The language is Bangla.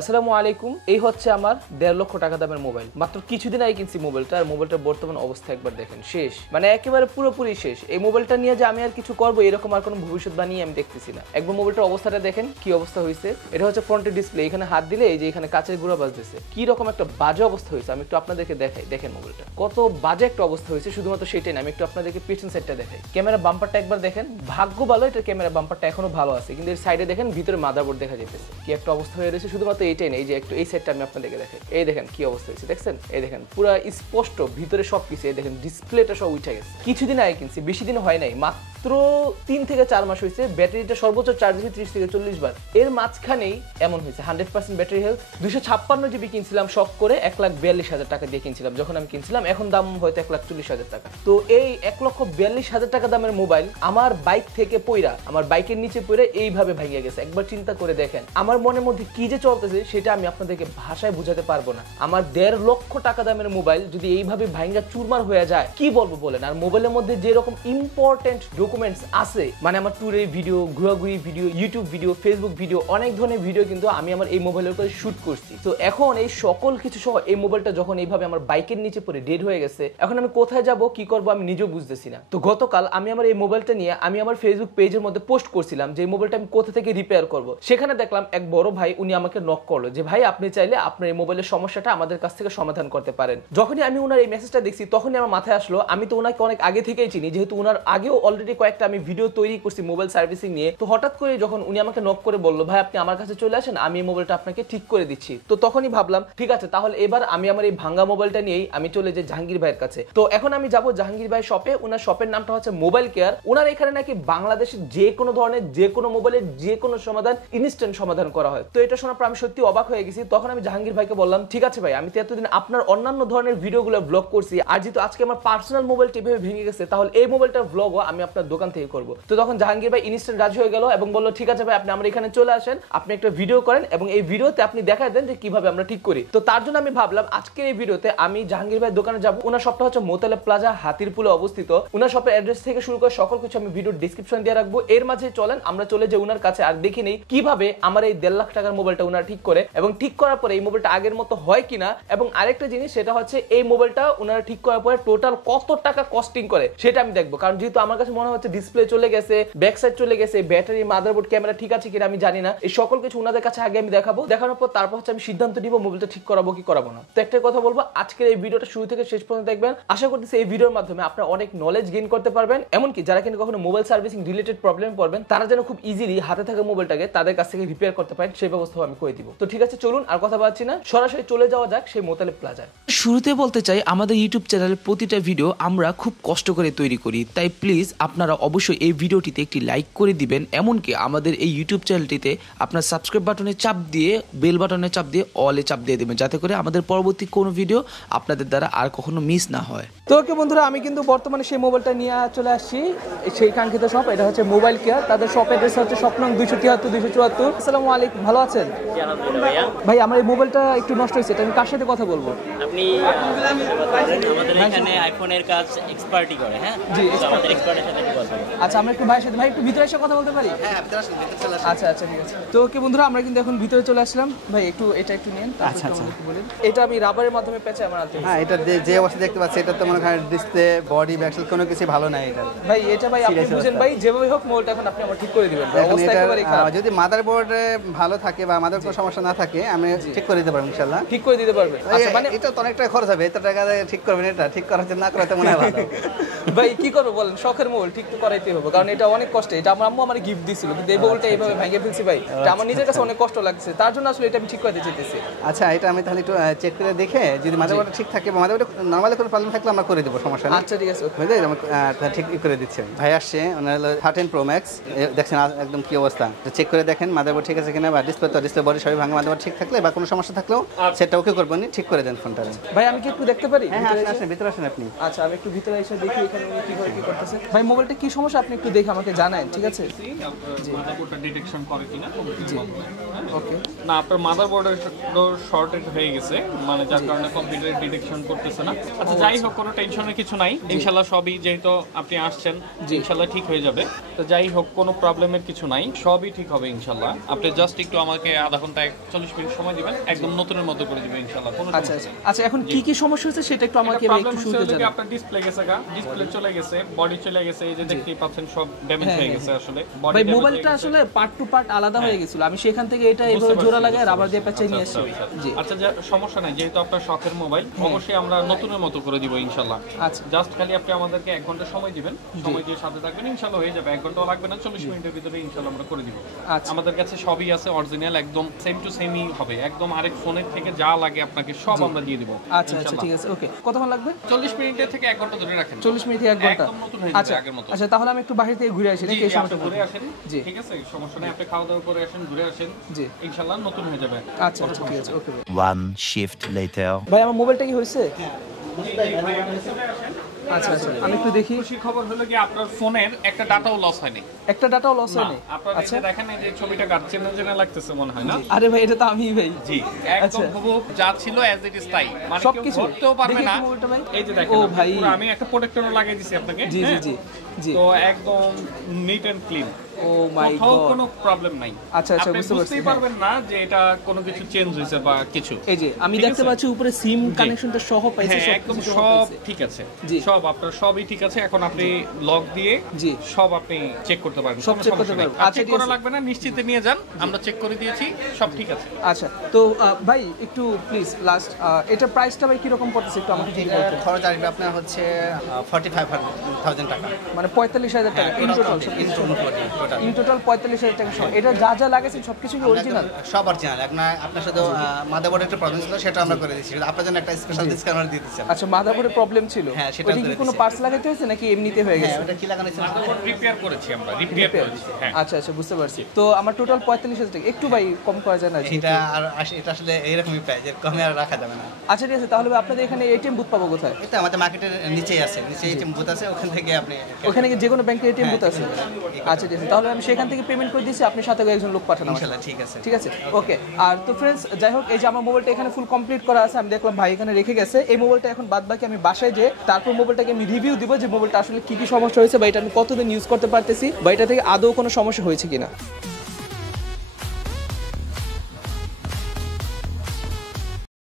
আসসালামু আলাইকুম। এই হচ্ছে আমার 1.5 লক্ষ টাকা দামের মোবাইল। মাত্র কিছুদিন আগে কিনছি মোবাইলটা, আর মোবাইলটার বর্তমান অবস্থা একবার দেখেন, শেষ, মানে একেবারে পুরোপুরি শেষ। এই মোবাইলটা নিয়ে যে আমি আর কিছু করবো এরকম আর কোনো ভবিষ্যৎবাণী আমি দেখতেছি না। একবার মোবাইলটার অবস্থাটা দেখেন কি অবস্থা হয়েছে। এটা হচ্ছে ফ্রন্টের ডিসপ্লে, এখানে হাত দিলে এই যে এখানে কাচের গুঁড়া বাজতেছে, কি রকম একটা বাজে অবস্থা হয়েছে। আমি একটু আপনাদেরকে দেখাই, দেখেন মোবাইলটা কত বাজে একটা অবস্থা হয়েছে। শুধুমাত্র সেটাই না, আমি একটু আপনাদেরকে পেছন সাইডটা দেখাই। ক্যামেরা বাম্পারটা একবার দেখেন, ভাগ্য ভালো এটা ক্যামেরা বাম্পারটা এখনো ভালো আছে, কিন্তু এর সাইডে দেখেন ভিতরে মাদারবোর্ড দেখা যেতেছে, কি একটা অবস্থা হয়ে রয়েছে। শুধুমাত্র এইটাই না, এই যে একটু এই সেটটা আমি আপনাদেরকে দেখাই, এই দেখেন কি অবস্থা হয়েছে, দেখছেন? এই দেখেন পুরো স্পষ্ট ভিতরে সবকিছু, এই দেখেন ডিসপ্লেটা সব উঠে গেছে। কিছুদিন আগে কিনছি, বেশি দিন হয় নাই, মাত্র 3 থেকে 4 মাস হয়েছে। ব্যাটারিটা সর্বোচ্চ চার্জ হয়েছে 30 থেকে 40 বার। এর মাঝখানেই এমন হয়েছে। 100% ব্যাটারি হেলথ। 256 জিবি কিনছিলাম শখ করে, 1,42,000 টাকা দিয়ে কিনছিলাম যখন আমি কিনছিলাম, এখন দাম হয়তো 1,40,000 টাকা। তো এই 1,42,000 টাকা দামের মোবাইল আমার বাইক থেকে পইরা, আমার বাইকের নিচে পইরা এইভাবে ভাঙিয়ে গেছে। একবার চিন্তা করে দেখেন আমার মনের মধ্যে কি যে চলতেছে সেটা আমি আপনাদেরকে ভাষায় বোঝাতে পারবো না। আমার 1.5 লক্ষ টাকা দামের মোবাইল যদি এইভাবে ভাঙা চুরমার হয়ে যায় কি বলবো বলেন। আর মোবাইলের মধ্যে যেরকম ইম্পর্টেন্ট ডকুমেন্টস আছে, মানে আমার ট্যুরের ভিডিও, ঘোরাঘুরি video, YouTube video, Facebook video, অনেক ধরনের ভিডিও কিন্তু আমি আমার এই মোবাইলের উপরে শুট করছি। তো এখন এই সকল কিছু সহ এই মোবাইলটা যখন এইভাবে আমার বাইকের নিচে পড়ে ডেড হয়ে গেছে, এখন আমি কোথায় যাব কি করব আমি নিজেও বুঝতেছি না। তো গতকাল আমি আমার এই মোবাইলটা নিয়ে আমি আমার ফেসবুক পেজের মধ্যে পোস্ট করছিলাম যে এই মোবাইলটা আমি কোথা থেকে রিপেয়ার করব। সেখানে দেখলাম এক বড় ভাই, উনি আমাকে নক করলো যে ভাই আপনি চাইলে আপনার এই মোবাইলের সমস্যাটা আমাদের কাছ থেকে সমাধান করতে পারেন। যখনই আমি ওনার এই মেসেজটা দেখছি তখনই আমার মাথায় আসলো আমি তো ওনাকে অনেক আগে থেকেই চিনি, যেহেতু ওনার আগেও অলরেডি কয়েকটা আমি ভিডিও তৈরি করছি মোবাইল সার্ভিসিং নিয়ে। তো হঠাৎ করে যখন উনি আমাকে নক করে বললো ভাই আপনি আমার কাছে চলে আসেন, আমি এই মোবাইলটা আপনাকে ঠিক করে দিচ্ছি, তো তখনই ভাবলাম ঠিক আছে, তাহলে এবার আমি আমার এই ভাঙ্গা মোবাইলটা নিয়েই আমি চলে যাই জাহাঙ্গীর ভাইয়ের কাছে। তো এখন আমি যাব জাহাঙ্গীর ভাই শপে। ওনার শপের নামটা হচ্ছে মোবাইল কেয়ার। ওনার এখানে নাকি বাংলাদেশের যে কোনো ধরনের যে কোনো মোবাইলের যে কোনো সমাধান ইনস্ট্যান্ট সমাধান করা হয়। তো এটা শোনার পর আমি সত্যি অবাক হয়ে গেছি। তখন আমি জাহাঙ্গীর ভাইকে বললাম ঠিক আছে ভাই, আমি তো এতদিন আপনার অন্যান্য ধরনের ভিডিওগুলো ব্লগ করছি, আর যেহেতু আজকে আমার পার্সোনাল মোবাইল টিপে ভেঙে গেছে, তাহলে এই মোবাইলটার ব্লগও আমি আপনার দোকান থেকে করব। তো তখন জাহাঙ্গীর ভাই ইনস্ট্যান্ট রাজি হয়ে গেল এবং বলল ঠিক আছে ভাই আপনি আমার এখানে চলে আসেন, আপনি একটা ভিডিও করেন এবং এই ভিডিওতে আপনি দেখায় দেন যে কিভাবে আমরা ঠিক করি। তো তার জন্য আমি ভাবলাম আজকের এই ভিডিওতে আমি জাহাঙ্গীর ভাইয়ের দোকানে যাব। ওনার শপটা হচ্ছে মোতালেব প্লাজা, হাতিরপুলে অবস্থিত। ওনার শপের অ্যাড্রেস থেকে শুরু করে সকল কিছু আমি ভিডিওর ডেসক্রিপশন দিয়ে রাখবো। এর মাঝে চলেন আমরা চলে যাই ওনার কাছে আর দেখি নেই কিভাবে আমার এই 1.5 লাখ টাকার মোবাইলটা ওনারা ঠিক করে, এবং ঠিক করার পরে এই মোবাইলটা আগের মতো হয় কিনা। এবং আরেকটা জিনিস সেটা হচ্ছে এই মোবাইলটা ওনারা ঠিক করার পরে টোটাল কত টাকা কস্টিং করে সেটা আমি দেখবো। কারণ যেহেতু আমার কাছে মনে হচ্ছে ডিসপ্লে চলে গেছে, ব্যাক সাইড চলে গেছে, ব্যাটারি, মাদারবোর্ড, ক্যামেরা ঠিক আছে কিনা আমি জানি না। এই সকল কিছু ওনাদের কাছে আগে আমি দেখাবো, দেখানোর পর তারপর হচ্ছে আমি সিদ্ধান্ত নিব মোবাইলটা ঠিক করাবো কি করাবো না। তো একটা কথা বলবো, আজকের এই ভিডিওটা শুরু থেকে শেষ পর্যন্ত দেখবেন। আশা করতেছি এই ভিডিওর মাধ্যমে আপনারা অনেক নলেজ গেইন করতে পারবেন। এমনকি যারা কিন্তু কখনো মোবাইল সার্ভিসিং রিলেটেড প্রবলেম পড়বেন তারা যেন খুব ইজিলি হাতে থাকা মোবাইলটাকে তাদের কাছ থেকে রিপেয়ার করতে পারেন, সেই ব্যবস্থাও আমি করে দিব। তো ঠিক আছে চলুন আর কথা বাড়াচ্ছি না, সরাসরি চলে যাওয়া যাক সেই মোতালেব প্লাজায়। শুরুতে বলতে চাই আমাদের ইউটিউব চ্যানেলের প্রতিটা ভিডিও আমরা খুব কষ্ট করে তৈরি করি, তাই প্লিজ আপনারা অবশ্যই এই ভিডিওটিতে একটি লাইক করে দিবেন। এমনকি আমাদের এই ইউটিউব চ্যানেলটিতে আপনার সাবস্ক্রাইব বাটনে চাপ দিয়ে, বেল বাটনে চাপ দিয়ে, অলে চাপ দিয়ে দেবেন, যাতে করে আমাদের পরবর্তী কোনো ভিডিও আপনাদের দ্বারা আর কখনো মিস না হয়। তো ওকে বন্ধুরা, আমি কিন্তু বর্তমানে সেই মোবাইলটা নিয়ে চলে আসছি সেই কাঙ্ক্ষিত শপ। এটা হচ্ছে মোবাইল কেয়ার। তাদের শপ অ্যাড্রেস হচ্ছে শপ নং 273 274। আসসালামু আলাইকুম, ভালো আছেন? ভাই আমার এই মোবাইলটা একটু নষ্ট হয়েছে, এটা আমি কার সাথে কথা বলবো? আপনি আমাদের এখানে আইফোনের কাজ এক্সপার্টই করে। হ্যাঁ জি, আমাদের এক্সপার্টের সাথে কথা বলবো। আচ্ছা আমরা একটু ভাইয়ের সাথে, ভাই একটু ভিতরে এসে কথা বলতে পারি? হ্যাঁ ভিতরে আসুন, ভিতরে চলে আসুন। আচ্ছা ঠিক আছে। তো ওকে বন্ধুরা, আমরা কিন্তু এখন ভিতরে চলে আসলাম। ভাই একটু এটা একটু নিন। আচ্ছা বলেন। এটা আমি রাবারের মাধ্যমে পেঁচে আমার আনতে। হ্যাঁ, এটা যে অবস্থা দেখতে পাচ্ছি এটা তো মনে হয় ডিসপ্লে, বডি, ব্যাকসেল কোনো কিছু ভালো নাই এটা। ভাই এটা ভাই আপনি বুঝেন ভাই, যেভাবে হোক মোবাইলটা এখন আপনি আমার ঠিক করে দিবেন। অবস্থা একেবারে খারাপ। যদি মাদারবোর্ড ভালো থাকে বা মাদার কোনো সমস্যা না থাকে আমি ঠিক করে দিতে পারবো ইনশাআল্লাহ। ঠিক করে দিতে পারবেন? আচ্ছা মানে এটা তো অনেকটা খরচ হবে, এত টাকা দিয়ে ঠিক করবেন, এটা ঠিক করাতে না করাতে মনে হয় ভালো। ভাই কি করব বলেন, শখের মোবাইল ঠিক তো করাইতেই হবে, কারণ এটা অনেক কষ্ট। এটা আমার আম্মু আমাকে গিফট দিছিল, কিন্তু এই মোবাইলটা এইভাবে ভেঙে ফেলছি ভাই, এটা আমার নিজের কাছে অনেক কষ্ট লাগছে। তার জন্য আসলে এটা আমি ঠিক করতে চাইতেছি। আচ্ছা এটা আমি তাহলে একটু চেক করে দেখে যদি মাদারবোর্ড ঠিক থাকে বা মাদারবোর্ড নরমালি কোনো প্রবলেম থাকলে আমরা করে দেব, সমস্যা নেই। আচ্ছা ঠিক আছে, বুঝলে আমি ঠিক করে দিচ্ছি। ভাই আসছে, ওনার হলো 13 Pro Max, দেখছেন একদম কি অবস্থা, চেক করে দেখেন মাদারবোর্ড ঠিক আছে কিনা, বা ডিসপ্লে তো ডিসপ্লে বডি সবই ভাঙা, মাদারবোর্ড ঠিক থাকলে বা কোনো সমস্যা থাকলেও সেটা ওকে করবেন, ঠিক করে দেন ফোনটা। ভাই আমি কি একটু দেখতে পারি? হ্যাঁ আসেন, ভিতরে আসেন আপনি। আচ্ছা আমি একটু ভিতরে এসে দেখি এখানে উনি কিভাবে কি করতেছেন। ভাই মোবাইলটা কি সমস্যা আপনি একটু দেখে আমাকে জানান, ঠিক আছে? জি, মাদারবোর্ডটা ডিটেকশন করে কিনা। জি ওকে। না আপনার মাদারবোর্ডের শর্টেজ হয়ে গেছে, মানে যার কারণে কম্পিউটার ডিটেকশন করতেছে না। আচ্ছা যাই হোক, কোনো টেনশনের কিছু নাই, ইনশাআল্লাহ সবই যেহেতু আপনি আসছেন ইনশাআল্লাহ ঠিক হয়ে যাবে। তো যাই হোক কোনো প্রবলেমের কিছু নাই, সবই ঠিক হবে ইনশাআল্লাহ। আপনি জাস্ট একটু আমাকে আধা ঘন্টা 40 মিনিট সময় দিবেন, একদম নতুনের মতো করে দিবেন ইনশাআল্লাহ। কোনো আচ্ছা আচ্ছা, এখন কি কি সমস্যা হচ্ছে সেটা একটু আমাকে একটু শুরুতে জানান। আপনার ডিসপ্লে গেছে, ডিসপ্লে চলে গেছে, বডি চলে গেছে, এই যে দেখতেই পাচ্ছেন সব ড্যামেজ হয়ে গেছে আসলে। ভাই মোবাইলটা আসলে পার্ট টু পার্ট আলাদা হয়ে গেছিল, আমি সেখান থেকে এটা এইভাবে জোড়া লাগায় রাবার দিয়ে পেঁচিয়ে নিয়ে আসছি। জি আচ্ছা, সমস্যা নাই, যেহেতু আপনার শখের মোবাইল, অবশ্যই আমরা নতুনের মতো করে দিব ইনশাআল্লাহ। আচ্ছা, জাস্ট খালি আপনি আমাদেরকে 1 ঘন্টা সময় দিবেন, সময় দিয়ে সাথে থাকবেন, ইনশাআল্লাহ হয়ে যাবে। 1 ঘন্টাও লাগবে না, 40 মিনিটের ভিতরে ইনশাআল্লাহ আমরা করে দিব। আচ্ছা, আমাদের কাছে সবই আছে অরিজিনাল, একদম সেম টু সেমই হবে, একদম আরেক ফোনের থেকে যা লাগে আপনাকে সব আমরা দিয়ে দিব। আচ্ছা আচ্ছা ঠিক আছে, ওকে। কতক্ষণ লাগবে? 40 মিনিটের থেকে 1 ঘন্টা ধরে রাখেন। 40 মিনিট থেকে 1 ঘন্টা। একদম নতুন হয়ে যাবে আচ্ছা আগের মতো। আচ্ছা, তাহলে আমি একটু বাইরে থেকে ঘুরে আসি নাকি এই সময়টা? ঘুরে আসেন, জি ঠিক আছে, সমস্যা নেই, আপনি খাওয়া দাওয়া করে আসেন, ঘুরে আসেন, জি ইনশাআল্লাহ নতুন হয়ে যাবে। আচ্ছা আচ্ছা ঠিক আছে, ওকে। One shift later. ভাই আমার মোবাইলটা কি হয়েছে? আচ্ছা আচ্ছা, আমি একটু দেখি। খুশি খবর হলো কি আপনার ফোনের একটা ডাটাও লস হয়নি। একটা ডাটাও লস হয়নি? আপনারা আচ্ছা, দেখেন এই যে ছবিটা চেনা চেনা লাগতেছে মনে হয় না? আরে ভাই এটা তো আমি ভাই। জি, একদম হুবহু যা ছিল অ্যাজ ইট ইজ তাই, মানে কেউ সবকিছু ধরতেও পারবে দেখি না। একটু মোবাইলটা ভাই। এই যে দেখেন, ও ভাই, পুরো আমি একটা প্রোটেক্টরও লাগিয়ে দিয়েছি আপনাকে। জি জি হ্যাঁ? জি জি। তো একদম নিট এন্ড ক্লিন, ও মাই কোথাও গড। কোনো প্রবলেম নাই। আচ্ছা আচ্ছা, আপনি বুঝতে পারছি। বুঝতেই পারবেন না যে এটা কোনো কিছু চেঞ্জ হয়েছে বা কিছু। এই যে আমি ঠিক দেখতে আছে? পাচ্ছি উপরে সিম কানেকশনটা সহ পাইছে, হ্যাঁ, সব একদম কিছু সব পাইছে। ঠিক আছে, জি। সব আপনার সবই ঠিক আছে। এখন আপনি লক দিয়ে জি সব আপনি চেক করতে পারবেন, সব কোনো check করতে সমস্যা নেই। পারবো। আর আচ্ছা, চেক ঠিক করা আছে। লাগবে না, নিশ্চিন্তে নিয়ে যান, আমরা চেক করে দিয়েছি, সব ঠিক আছে। আচ্ছা, তো ভাই একটু প্লিজ লাস্ট এটা প্রাইসটা ভাই কি রকম পড়তেছে একটু আমাকে যদি বলতেন। খরচ আসবে আপনার হচ্ছে 45,000 টাকা, মানে 45,000 টাকা ইন টোটাল। ইন টোটাল 45,000 টাকা সহ। এটা যা যা লাগাইছেন সবকিছু কি অরিজিনাল? সব অরিজিনাল। আপনার শুধু মাদারবোর্ডে একটা প্রবলেম ছিল, সেটা আমরা করে দিচ্ছি, আপনার জন্য একটা স্পেশাল ডিসকাউন্ট আমরা দিয়ে দিচ্ছি। আচ্ছা, মাদারবোর্ডে প্রবলেম ছিল, হ্যাঁ, সেটা ওটা কি করে কোনো দিছি। পার্টস লাগাইতে হয়েছে নাকি এমনিতে হয়ে হ্যাঁ, গেছে? ওটা কি লাগানো ছিল? রিপেয়ার করেছি আমরা, রিপেয়ার করেছি। হ্যাঁ, আচ্ছা আচ্ছা, বুঝতে পারছি। তো আমার টোটাল 45,000 টাকা, একটু ভাই কম করা যায় না? এটা আর এটা আসলে এইরকমই প্রাইস, এর কমে আর রাখা যাবে না। আচ্ছা ঠিক আছে, তাহলে ভাই আপনাদের এখানে এটিএম বুথ পাবো কোথায়? এটা আমাদের মার্কেটের নিচেই আছে, নিচে এটিএম বুথ আছে, ওখান থেকে আপনি ওখানে কি যে কোনো ব্যাংকের এটিএম বুথ আছে? আচ্ছা ঠিক আছে, তাহলে আমি সেখান থেকে পেমেন্ট করে দিচ্ছি, আপনি সাথে একজন লোক পাঠান আমার সাথে। ইনশাআল্লাহ ঠিক আছে। ঠিক আছে, ওকে। আর তো ফ্রেন্ডস, যাই হোক, এই যে আমার মোবাইলটা এখানে ফুল কমপ্লিট করা আছে, আমি দেখলাম ভাই এখানে রেখে গেছে। এই মোবাইলটা এখন বাদ বাকি আমি বাসায় যে তারপর মোবাইলটাকে আমি রিভিউ দিব যে মোবাইলটা আসলে কি কি সমস্যা হয়েছে, বা এটা আমি কতদিন ইউজ করতে পারতেছি, বা এটা থেকে আদৌ কোনো সমস্যা হয়েছে কিনা।